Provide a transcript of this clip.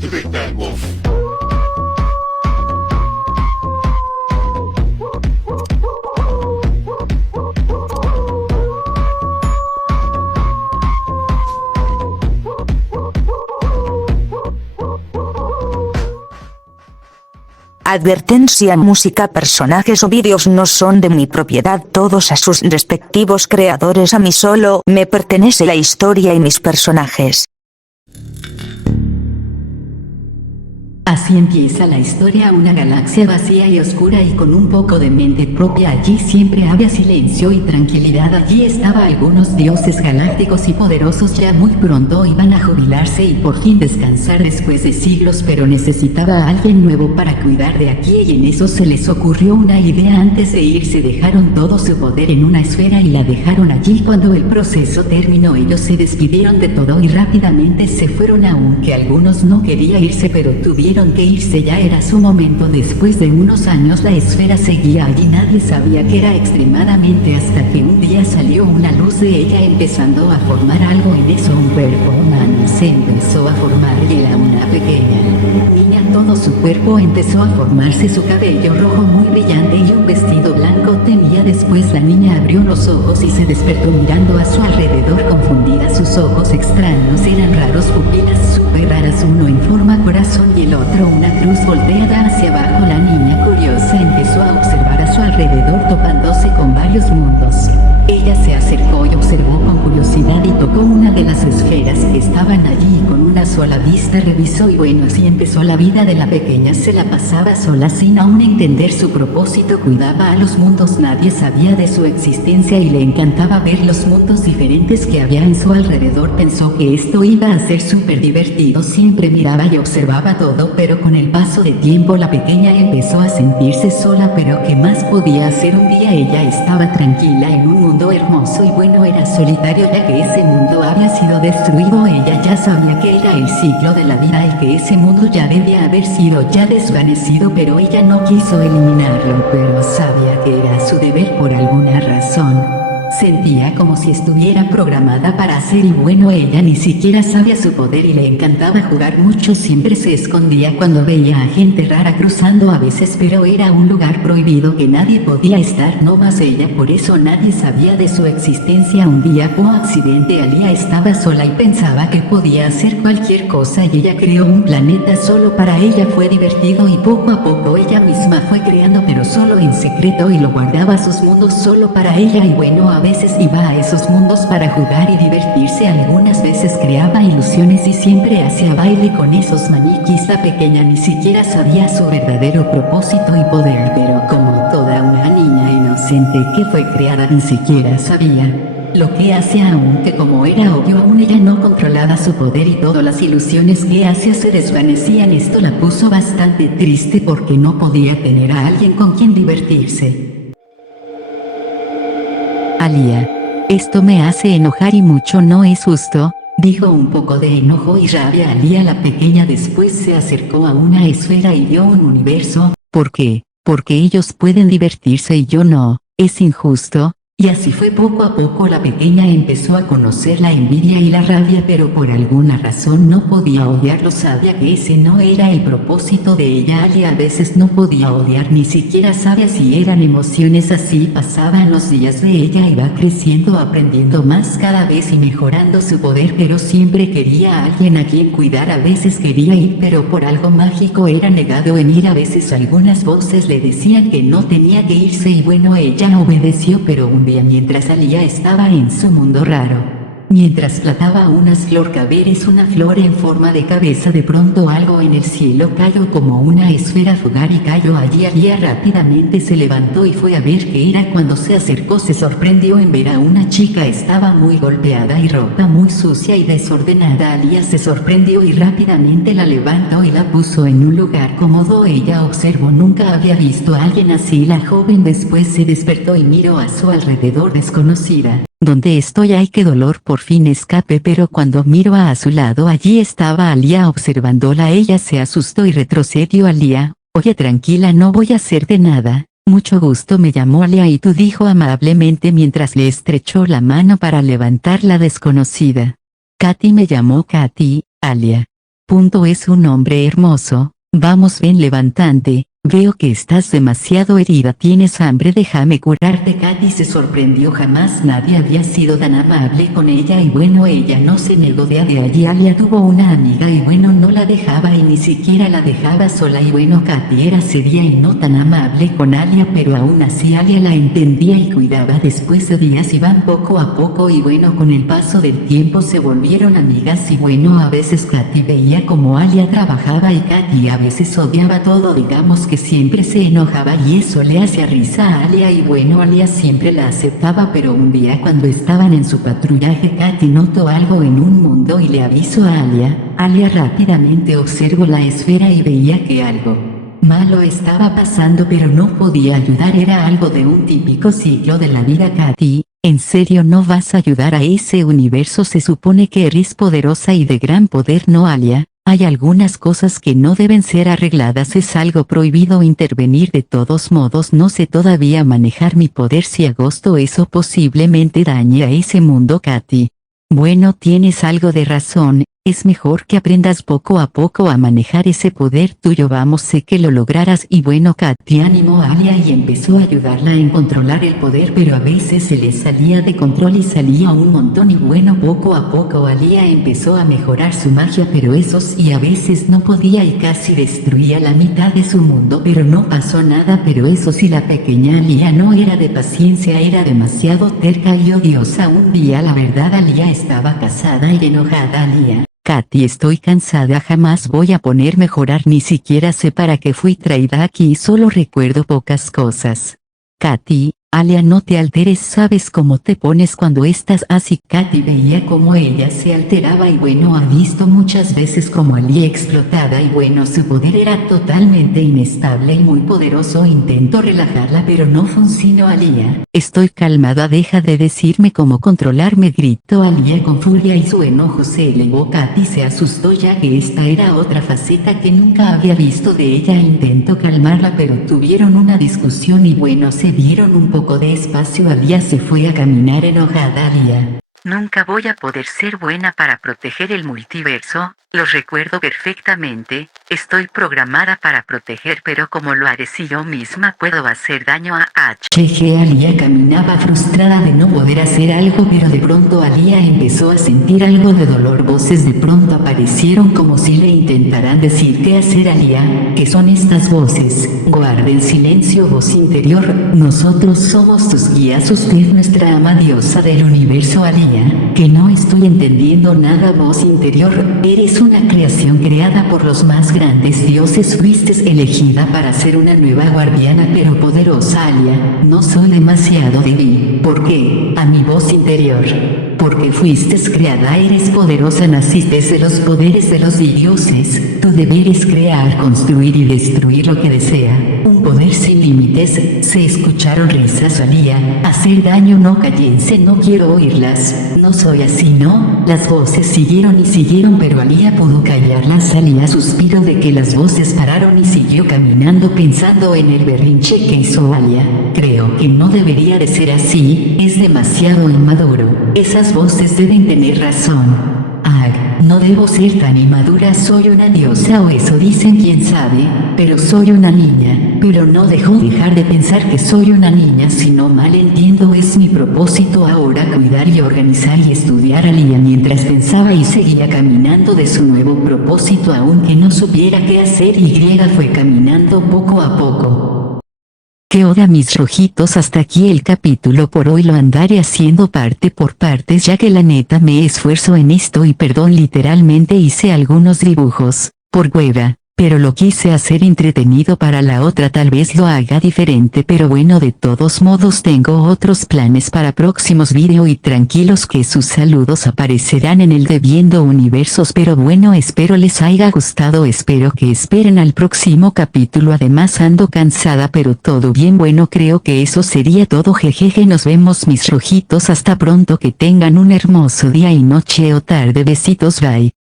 the big bad wolf. Advertencia: música, personajes o vídeos no son de mi propiedad, todos a sus respectivos creadores. A mí solo me pertenece la historia y mis personajes. Así empieza la historia, una galaxia vacía y oscura y con un poco de mente propia. Allí siempre había silencio y tranquilidad. Allí estaban algunos dioses galácticos y poderosos. Ya muy pronto iban a jubilarse y por fin descansar después de siglos, pero necesitaba a alguien nuevo para cuidar de aquí, y en eso se les ocurrió una idea. Antes de irse dejaron todo su poder en una esfera y la dejaron allí. Cuando el proceso terminó, ellos se despidieron de todo y rápidamente se fueron, aunque algunos no querían irse, pero tuvieron que irse, ya era su momento. Después de unos años la esfera seguía allí, nadie sabía que era extremadamente, hasta que un día salió una luz de ella empezando a formar algo. En eso un cuerpo humano se empezó a formar y era una pequeña niña. Todo su cuerpo empezó a formarse, su cabello rojo muy brillante y un vestido blanco tenía. Después la niña abrió los ojos y se despertó mirando a su alrededor confundida. Sus ojos extraños eran raros, pupilas súper raras, uno en forma corazón y el otro una cruz volteada hacia abajo. La niña curiosa empezó a observar a su alrededor, topándose con varios mundos. Ella se acercó y observó con curiosidad y tocó una de las esferas que estaban allí, y con una sola vista revisó, y bueno, así empezó la vida de la pequeña. Se la pasaba sola sin aún entender su propósito, cuidaba a los mundos, nadie sabía de su existencia y le encantaba ver los mundos diferentes que había en su alrededor. Pensó que esto iba a ser súper divertido, siempre miraba y observaba todo, pero con el paso de tiempo la pequeña empezó a sentirse sola. Pero ¿qué más podía hacer? Un día ella estaba tranquila en un mundo hermoso y bueno, era solitario, ya que ese mundo había sido destruido. Ella ya sabía que era el ciclo de la vida y que ese mundo ya debía haber sido ya desvanecido, pero ella no quiso eliminarlo, pero sabía que era su deber por alguna razón. Sentía como si estuviera programada para hacer, y bueno, ella ni siquiera sabía su poder y le encantaba jugar mucho. Siempre se escondía cuando veía a gente rara cruzando a veces, pero era un lugar prohibido que nadie podía estar, no más ella, por eso nadie sabía de su existencia. Un día por accidente Alia estaba sola y pensaba que podía hacer cualquier cosa, y ella creó un planeta solo para ella. Fue divertido y poco a poco ella misma fue creando, pero solo en secreto, y lo guardaba sus mundos solo para ella. Y bueno, a veces iba a esos mundos para jugar y divertirse, algunas veces creaba ilusiones y siempre hacía baile con esos maniquís. La pequeña ni siquiera sabía su verdadero propósito y poder, pero como toda una niña inocente que fue creada, ni siquiera sabía lo que hacía, aunque como era obvio, aún ella no controlaba su poder y todas las ilusiones que hacía se desvanecían. Esto la puso bastante triste porque no podía tener a alguien con quien divertirse. Alia, esto me hace enojar y mucho, no es justo, dijo un poco de enojo y rabia Alia la pequeña. Después se acercó a una esfera y vio un universo. ¿Por qué? Porque ellos pueden divertirse y yo no, es injusto. Y así fue. Poco a poco la pequeña empezó a conocer la envidia y la rabia, pero por alguna razón no podía odiarlo. Sabía que ese no era el propósito de ella. Alia a veces no podía odiar, ni siquiera sabía si eran emociones. Así pasaban los días de ella, iba creciendo, aprendiendo más cada vez y mejorando su poder, pero siempre quería a alguien a quien cuidar. A veces quería ir, pero por algo mágico era negado en ir. A veces algunas voces le decían que no tenía que irse y bueno, ella obedeció, pero un día, mientras Alia estaba en su mundo raro, mientras plantaba unas florcaberes, una flor en forma de cabeza, de pronto algo en el cielo cayó como una esfera fugaz y cayó allí. Alia rápidamente se levantó y fue a ver qué era. Cuando se acercó se sorprendió en ver a una chica. Estaba muy golpeada y ropa muy sucia y desordenada. Alia se sorprendió y rápidamente la levantó y la puso en un lugar cómodo. Ella observó, nunca había visto a alguien así. La joven después se despertó y miró a su alrededor, desconocida. ¿Dónde estoy? ¡Ay, qué dolor! Por fin escapé. Pero cuando miró a su lado, allí estaba Alia observándola. Ella se asustó y retrocedió. Alia, oye, tranquila, no voy a hacerte nada. Mucho gusto, me llamo Alia y tú, dijo amablemente mientras le estrechó la mano para levantar la desconocida. Katy, me llamó Katy, Alia. Es un hombre hermoso. Vamos, ven, levantante. Veo que estás demasiado herida, tienes hambre, déjame curarte. Katy se sorprendió, jamás nadie había sido tan amable con ella y bueno, ella no se negó. De allí Alia tuvo una amiga y bueno, no la dejaba y ni siquiera la dejaba sola y bueno, Katy era seria y no tan amable con Alia, pero aún así Alia la entendía y cuidaba. Después de días iban poco a poco y bueno, con el paso del tiempo se volvieron amigas y bueno, a veces Katy veía como Alia trabajaba y Katy a veces odiaba todo, digamos que siempre se enojaba y eso le hacía risa a Alia y bueno, Alia siempre la aceptaba, pero un día cuando estaban en su patrullaje Katy notó algo en un mundo y le avisó a Alia. Alia rápidamente observó la esfera y veía que algo malo estaba pasando, pero no podía ayudar, era algo de un típico ciclo de la vida. Katy, ¿en serio no vas a ayudar a ese universo? Se supone que eres poderosa y de gran poder, ¿no, Alia? Hay algunas cosas que no deben ser arregladas, es algo prohibido intervenir. De todos modos no sé todavía manejar mi poder, si agosto eso posiblemente dañe a ese mundo. Katy, bueno, tienes algo de razón, es mejor que aprendas poco a poco a manejar ese poder tuyo, vamos, sé que lo lograrás. Y bueno, Katy animó a Alia y empezó a ayudarla en controlar el poder, pero a veces se le salía de control y salía un montón y bueno, poco a poco Alia empezó a mejorar su magia, pero eso sí, a veces no podía y casi destruía la mitad de su mundo, pero no pasó nada. Pero eso sí, la pequeña Alia no era de paciencia, era demasiado terca y odiosa. Un día, la verdad, Alia estaba casada y enojada. Alia, Katy, estoy cansada, jamás voy a poder mejorar, ni siquiera sé para qué fui traída aquí, solo recuerdo pocas cosas. Katy, Alia, no te alteres, ¿sabes cómo te pones cuando estás así? Katy veía cómo ella se alteraba y bueno, ha visto muchas veces como Alia explotada y bueno, su poder era totalmente inestable y muy poderoso. Intentó relajarla pero no funcionó. Alia, estoy calmada, deja de decirme cómo controlarme, gritó Alia con furia y su enojo se elevó. Katy se asustó ya que esta era otra faceta que nunca había visto de ella. Intentó calmarla pero tuvieron una discusión y bueno, se dieron un poco de espacio. Alia se fue a caminar enojada. Alia, nunca voy a poder ser buena para proteger el multiverso, lo recuerdo perfectamente, estoy programada para proteger, pero ¿cómo lo haré si yo misma puedo hacer daño a H? Alia caminaba frustrada de no poder hacer algo, pero de pronto Alia empezó a sentir algo de dolor. Voces de pronto aparecieron como si le intentaran decir qué hacer. Alia, ¿qué son estas voces? Guarden silencio, voz interior, nosotros somos tus guías, usted nuestra ama diosa del universo. Alia, que no estoy entendiendo nada. Voz interior, eres una creación creada por los más grandes dioses, fuiste elegida para ser una nueva guardiana pero poderosa. Alia, no soy demasiado débil. ¿Por qué? A mi voz interior, porque fuiste creada, eres poderosa, naciste de los poderes de los dioses, tu deber es crear, construir y destruir lo que desea, un poder sin límites. Se escucharon risas. Alia, hacer daño, no, cállense, no quiero oírlas, no soy así, no. Las voces siguieron y siguieron pero Alia pudo callarlas. Alia suspiró de que las voces pararon y siguió caminando pensando en el berrinche que hizo Alia. Creo que no debería de ser así, es demasiado inmaduro, esas voces deben tener razón. No debo ser tan inmadura, soy una diosa o eso dicen, quién sabe, pero soy una niña. Pero no dejo dejar de pensar que soy una niña, si no mal entiendo es mi propósito ahora cuidar y organizar y estudiar. Alia mientras pensaba y seguía caminando de su nuevo propósito aunque no supiera qué hacer. Y fue caminando poco a poco. ¿Qué onda, mis rojitos? Hasta aquí el capítulo por hoy, lo andaré haciendo parte por partes ya que la neta me esfuerzo en esto y perdón, literalmente hice algunos dibujos por hueva, pero lo quise hacer entretenido. Para la otra tal vez lo haga diferente, pero bueno, de todos modos tengo otros planes para próximos videos y tranquilos que sus saludos aparecerán en el de Viendo Universos. Pero bueno, espero les haya gustado, espero que esperen al próximo capítulo. Además ando cansada pero todo bien. Bueno, creo que eso sería todo, jejeje, nos vemos mis rojitos, hasta pronto, que tengan un hermoso día y noche o tarde, besitos, bye.